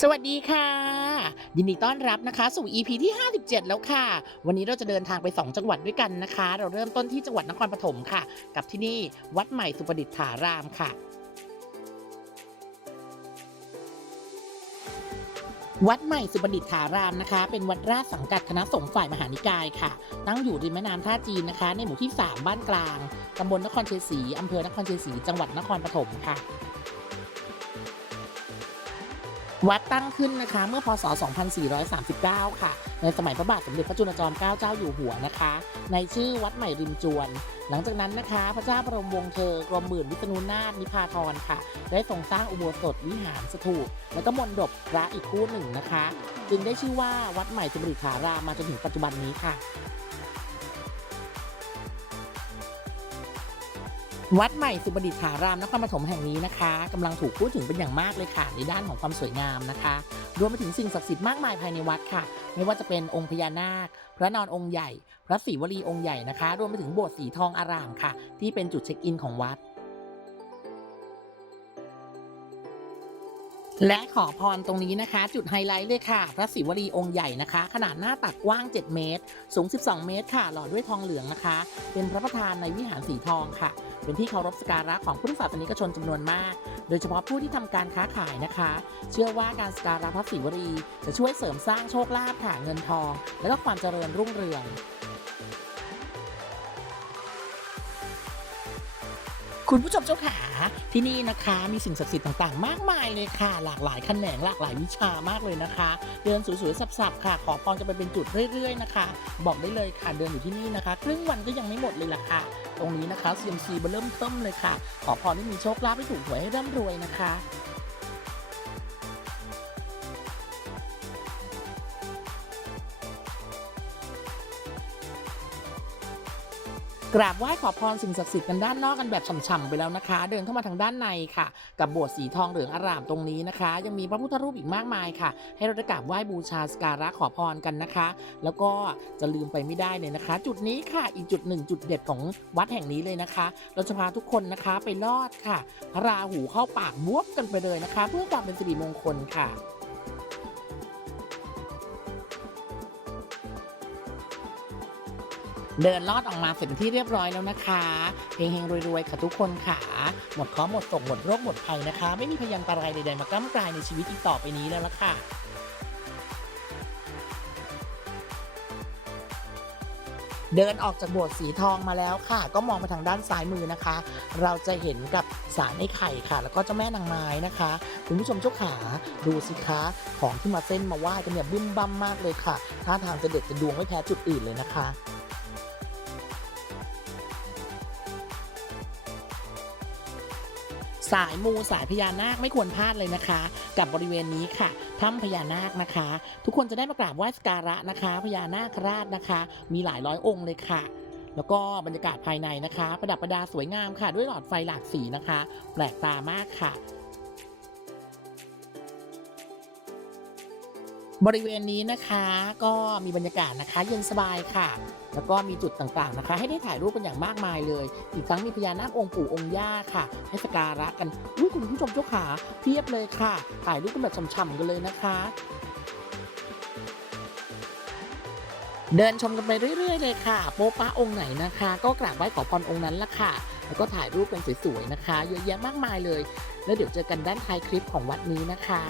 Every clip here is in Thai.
สวัสดีค่ะ ยินดีต้อนรับนะคะ สู่ EP ที่ 57 แล้วค่ะ วันนี้เราจะเดินทางไป 2 จังหวัดด้วยกันนะคะ เราเริ่มต้นที่จังหวัดนครปฐมค่ะ กับที่นี่วัดใหม่สุประดิษฐารามค่ะ วัดใหม่สุประดิษฐารามนะคะ เป็นวัดราชสังกัดคณะสงฆ์ฝ่ายมหานิกายค่ะ ตั้งอยู่ริมแม่น้ำท่าจีนนะคะ ในหมู่ที่ 3 บ้านกลางตำบลนครเชัยศรีอำเภอนครเชัยศรีจังหวัดนครปฐมค่ะ วัดตั้งขึ้นนะคะ เมื่อพศ 2439 ค่ะ ในสมัยพระบาทสมเด็จพระจุลจอมเกล้าเจ้าอยู่หัวนะคะ ในชื่อวัดใหม่ริมจวน หลังจากนั้นนะคะ พระเจ้าบรมวงศ์เธอกรมหมื่นวิษณุนาถนิพาธรค่ะ ได้ทรงสร้างอุโบสถวิหารสถูปและก็มณฑปพระอีกคู่หนึ่งนะคะ จึงได้ชื่อว่าวัดใหม่สุบริขารามมาจนถึงปัจจุบันนี้ค่ะ วัดใหม่สุบดิษฐารามนครปฐมแห่งนี้นะคะกำลังถูกพูดถึงเป็นอย่างมากเลยค่ะในด้านของความสวยงามนะคะ รวมไปถึงสิ่งศักดิ์สิทธิ์มากมายภายในวัดค่ะ ไม่ว่าจะเป็นองค์พญานาค พระนอนองค์ใหญ่ พระศรีวลีองค์ใหญ่นะคะ รวมไปถึงโบสถ์สีทองอารามค่ะ ที่เป็นจุดเช็คอินของวัด และขอพรตรงนี้นะคะ จุดไฮไลท์เลยค่ะ พระศิวลีองค์ใหญ่นะคะ ขนาดหน้าตักกว้าง 7 เมตร สูง 12 เมตรค่ะ หล่อด้วยทองเหลืองนะคะ เป็นพระประธานในวิหารสีทองค่ะ เป็นที่เคารพสักการะของพุทธศาสนิกชนจำนวนมาก โดยเฉพาะผู้ที่ทำการค้าขายนะคะ เชื่อว่าการสักการะพระศิวรี จะช่วยเสริมสร้างโชคลาภค่ะเงินทอง และก็ความเจริญรุ่งเรือง คุณผู้ชมเจ้าขาที่นี่นะคะมีสิ่งศักดิ์สิทธิ์ต่างๆ มากมายเลยค่ะ หลากหลายแขนงหลากหลายวิชามากเลยนะคะ เดินสวยๆสับๆค่ะ ขอพรจะไปเป็นจุดเรื่อยๆนะคะ บอกได้เลยค่ะเดินอยู่ที่นี่นะคะ ครึ่งวันก็ยังไม่หมดเลยล่ะค่ะ ตรงนี้นะคะเซียมซีเริ่มเทิมเลยค่ะ ขอพรให้มีโชคลาภให้ถูกหวยให้ร่ำรวยนะคะ กราบไหว้ขอพรสิ่งศักดิ์สิทธิ์กันด้านนอกกันแบบฉ่ำๆไปแล้วนะคะ เดินเข้ามาทางด้านในค่ะ กับโบสถ์สีทองเหลืองอารามตรงนี้นะคะ ยังมีพระพุทธรูปอีกมากมายค่ะ ให้เราได้กราบไหว้บูชาสกการะขอพรกันนะคะ แล้วก็จะลืมไปไม่ได้เลยนะคะ จุดนี้ค่ะอีกจุดหนึ่งจุดเด็ดของวัดแห่งนี้เลยนะคะ เราจะพาทุกคนนะคะไปลอดค่ะพระราหูเข้าปากบวบกันไปเลยนะคะ เพื่อความเป็นสิริมงคลค่ะ เดินลอดออกมาเสร็จเป็นที่เรียบร้อยแล้วนะคะเฮงๆรวยๆค่ะทุกคนค่ะ หมดเคราะห์หมดตกหมดโรคหมดภัยนะคะ ไม่มีพยันตรายใดๆมากล้ำกลายในชีวิตอีกต่อไปนี้แล้วล่ะค่ะเดินออกจากโบสถ์สีทองมาแล้วค่ะ ก็มองไปทางด้านซ้ายมือนะคะ เราจะเห็นกับสารไอ้ไข่ค่ะ แล้วก็เจ้าแม่นางไม้นะคะคุณผู้ชมเจ้าขาดูสิคะของที่มาเส้นมาไหว้กันเนี่ยบึ้มบั้มมากเลยค่ะท่าทางจะเด็ดจะดวงไม่แพ้จุดอื่นเลยนะคะ สายมูสายพญานาคไม่ควรพลาดเลยนะคะ กับบริเวณนี้ค่ะถ้ำพญานาคนะคะ ทุกคนจะได้มากราบไหว้สกการะนะคะ พญานาคราชนะคะ มีหลายร้อยองค์เลยค่ะ แล้วก็บรรยากาศภายในนะคะ ประดับประดาสวยงามค่ะ ด้วยหลอดไฟหลากสีนะคะ แปลกตามากค่ะ บริเวณนี้นะคะก็มีบรรยากาศนะคะ เย็นสบายค่ะ แล้วก็มีจุดต่างๆนะคะ ให้ได้ถ่ายรูปกันอย่างมากมายเลย อีกทั้งมีพญานาคองค์ปู่องค์ย่าค่ะ ให้สการะกันอุ้ยคุณผู้ชมเจ้าขาเพียบเลยค่ะ ถ่ายรูปกันแบบฉ่ำๆกันเลยนะคะ เดินชมกันไปเรื่อยๆเลยค่ะ โป๊ะป้าองค์ไหนนะคะ ก็กราบไหว้ขอพรองค์นั้นละค่ะ แล้วก็ถ่ายรูปกันสวยๆนะคะ เยอะแยะมากมายเลย แล้วเดี๋ยวเจอกันด้านท้ายคลิปของวัดนี้นะคะ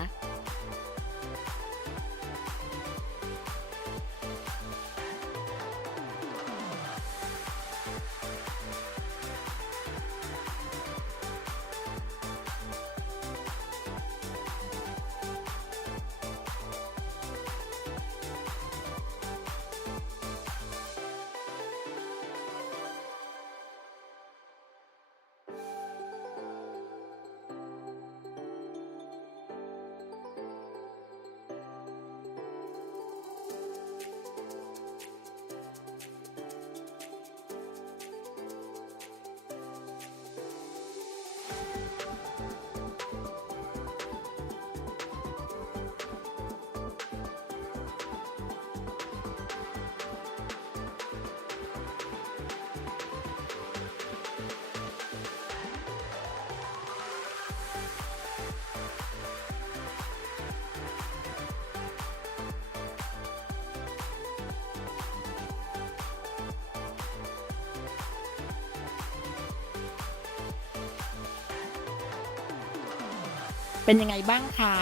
เป็นยังไงบ้างคะ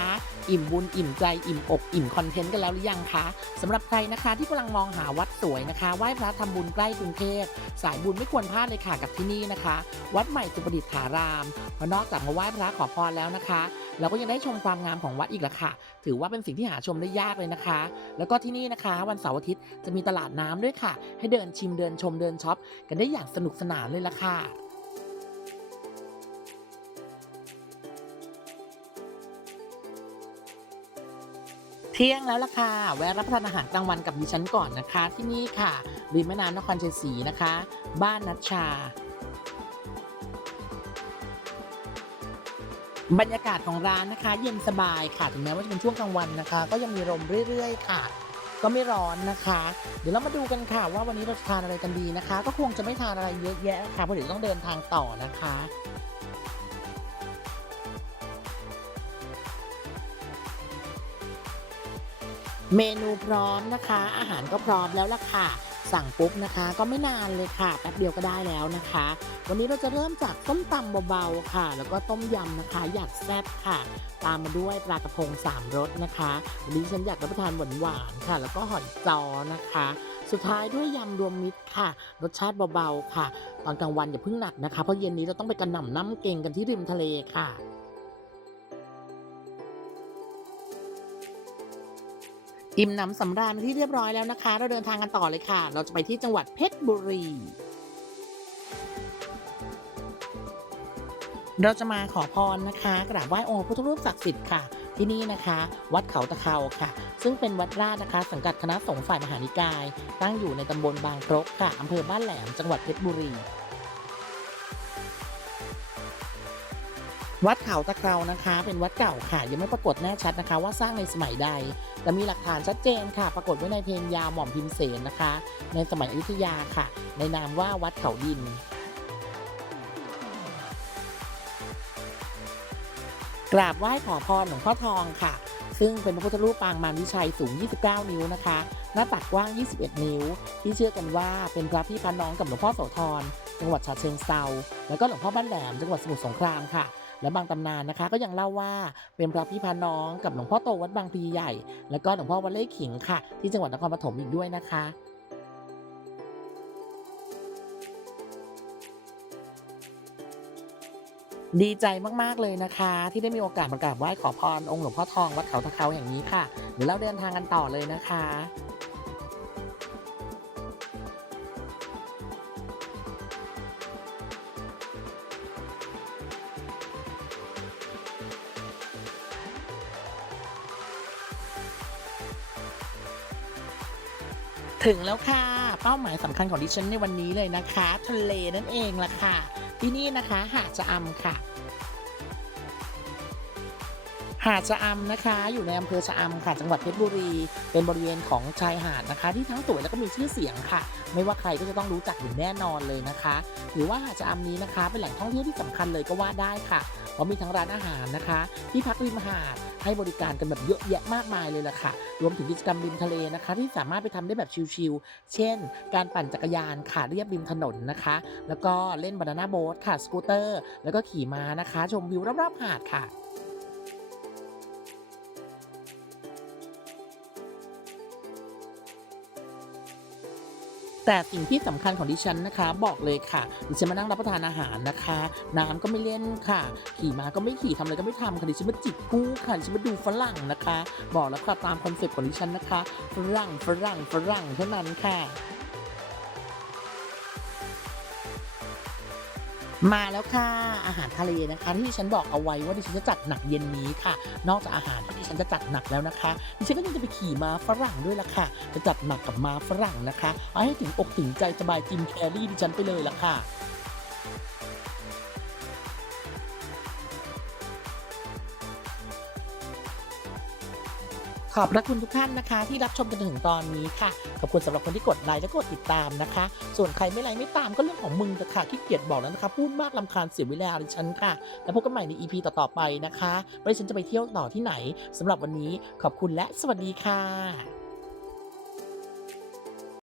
อิ่มบุญอิ่มใจอิ่มอกอิ่มคอนเทนต์กันแล้วหรือยังคะสำหรับใครนะคะที่กำลังมองหาวัดสวยนะคะไหว้พระทำบุญใกล้กรุงเทพสายบุญไม่ควรพลาดเลยค่ะกับที่นี่นะคะ วัดใหม่สุประดิษฐารามเพราะนอกจากมาไหว้พระขอพรแล้วนะคะเราก็ยังได้ชมความงามของวัดอีกละค่ะ ถือว่าเป็นสิ่งที่หาชมได้ยากเลยนะคะ แล้วก็ที่นี่นะคะ วันเสาร์อาทิตย์จะมีตลาดน้ำด้วยค่ะ ให้เดินชิมเดินชมเดินช็อปกันได้อย่างสนุกสนานเลยละค่ะ ที่ยงแล้วล่ะค่ะ แวะรับประทานอาหารกลางวันกับดิฉันก่อนนะคะ ที่นี่ค่ะริมแม่น้ำนครชัยศรีนะคะ บ้านนัชชา บรรยากาศของร้านนะคะ เย็นสบายค่ะถึงแม้ว่าจะเป็นช่วงกลางวันนะคะ ก็ยังมีลมเรื่อย ๆ ค่ะ ก็ไม่ร้อนนะคะ เดี๋ยวเรามาดูกันค่ะ ว่าวันนี้เราจะทานอะไรกันดีนะคะ ก็คงจะไม่ทานอะไรเยอะแยะค่ะเพราะเดี๋ยวต้องเดินทางต่อนะคะ เมนูพร้อมนะคะ อาหารก็พร้อมแล้วล่ะค่ะ สั่งปุ๊บนะคะ ก็ไม่นานเลยค่ะแป๊บเดียวก็ได้แล้วนะคะ วันนี้เราจะเริ่มจากต้มตำเบาๆค่ะ แล้วก็ต้มยำนะคะ อยากแซ่บค่ะ ตามมาด้วยปลากระพงสามรสนะคะวันนี้ฉันอยากรับประทานหวานๆค่ะ แล้วก็หอยจอนะคะ สุดท้ายด้วยยำรวมมิตรค่ะ รสชาติเบาๆค่ะ ตอนกลางวันอย่าเพิ่งหนักนะคะเพราะเย็นนี้เราต้องไปกระหน่ำน้ำเก่งกันที่ริมทะเลค่ะ อิ่มหนำสำราญที่เรียบร้อยแล้วนะคะ เราเดินทางกันต่อเลยค่ะ เราจะไปที่จังหวัดเพชรบุรี เราจะมาขอพรนะคะ กราบไหว้องค์พระพุทธรูปศักดิ์สิทธิ์ค่ะ ที่นี่นะคะ วัดเขาตะเคาค่ะ ซึ่งเป็นวัดราชนะคะ สังกัดคณะสงฆ์ฝ่ายมหานิกาย ตั้งอยู่ในตำบลบางครกค่ะอำเภอบ้านแหลมจังหวัดเพชรบุรี วัดเขาตะเครานะคะ เป็นวัดเก่าค่ะ ยังไม่ปรากฏแน่ชัดนะคะ ว่าสร้างในสมัยใด แต่มีหลักฐานชัดเจนค่ะ ปรากฏไว้ในเพลงยาหม่อมพิมเสนนะคะ ในสมัยอยุธยาค่ะ ในนามว่าวัดเขาดิน กราบไหว้ขอพรหลวงพ่อทองค่ะ ซึ่งเป็นพระพุทธรูปปางมารวิชัยสูง 29 นิ้วนะคะ หน้าตักกว้าง 21 นิ้ว ที่เชื่อกันว่าเป็นพระพี่พันน้องกับหลวงพ่อโสธรจังหวัดฉะเชิงเซาแล้วก็หลวงพ่อบ้านแหลมจังหวัดสมุทรสงครามค่ะ และบางตำนานนะคะ ก็ยังเล่าว่าเป็นพระพี่พันน้องกับหลวงพ่อโตวัดบางพลีใหญ่ แล้วก็หลวงพ่อวัดเล่ขิงค่ะ ที่จังหวัดนครปฐมอีกด้วยนะคะดีใจมาก ๆ เลยนะคะ ที่ได้มีโอกาสมากราบไหว้ขอพรองค์หลวงพ่อทองวัดเขาตะเคาอย่างนี้ค่ะเดี๋ยวเราเดินทางกันต่อเลยนะคะ ถึงแล้วค่ะ เป้าหมายสำคัญของดิฉันในวันนี้เลยนะคะ ทะเลนั่นเองล่ะค่ะ ที่นี่นะคะหาดชะอำค่ะ หาดชะอำนะคะ อยู่ในอำเภอชะอำค่ะ จังหวัดเพชรบุรี เป็นบริเวณของชายหาดนะคะ ที่ทั้งสวยแล้วก็มีชื่อเสียงค่ะ ไม่ว่าใครก็จะต้องรู้จักอยู่แน่นอนเลยนะคะหรือว่าหาดชะอำนี้นะคะ เป็นแหล่งท่องเที่ยวที่สำคัญเลยก็ว่าได้ค่ะเพราะมีทั้งร้านอาหารนะคะ ที่พักริมหาด ให้บริการกันแบบเยอะแยะมากมายเลยล่ะค่ะ รวมถึงกิจกรรมริมทะเลนะคะ ที่สามารถไปทำได้แบบชิลๆ เช่น การปั่นจักรยานค่ะเรียบริมถนนนะคะ แล้วก็เล่นบานาน่าโบ๊ทค่ะ สกูตเตอร์ แล้วก็ขี่ม้านะคะ ชมวิวรอบๆหาดค่ะ แต่สิ่งที่สำคัญของดิฉันนะคะ บอกเลยค่ะดิฉันมานั่งรับประทานอาหารนะคะ น้ำก็ไม่เล่นค่ะ ขี่มาก็ไม่ขี่ทำอะไรก็ไม่ทำค่ะดิฉันมาจิบกู้ค่ะดิฉันมาดูฝรั่งนะคะ บอกแล้วค่ะตามคอนเซ็ปต์ของดิฉันนะคะฝรั่งฝรั่งฝรั่งเท่านั้นค่ะ มาแล้วค่ะ อาหารทะเลนะคะ ที่ดิฉันบอกเอาไว้ว่าดิฉันจะจัดหนักเย็นนี้ค่ะ นอกจากอาหารที่ดิฉันจะจัดหนักแล้วนะคะ ดิฉันก็ยังจะไปขี่ม้าฝรั่งด้วยล่ะค่ะ จะจัดหนักกับม้าฝรั่งนะคะ เอาให้ถึงอกถึงใจสบายจิมแครี่ดิฉันไปเลยล่ะค่ะ ขอบพระคุณทุกท่านนะคะ ที่รับชมจนถึงตอนนี้ค่ะ ขอบคุณสำหรับคนที่กดไลค์และกดติดตามนะคะ ส่วนใครไม่ไลค์ไม่ตามก็เรื่องของมึงแต่ค่ะขี้เกียจบอกแล้วนะคะ พูดมากลำคาญเสียเวลาดิฉันค่ะ แล้วพบกันใหม่ใน EP ต่อๆไปนะคะว่าดิฉันจะไปเที่ยวต่อที่ไหนสำหรับวันนี้ขอบคุณและสวัสดีค่ะ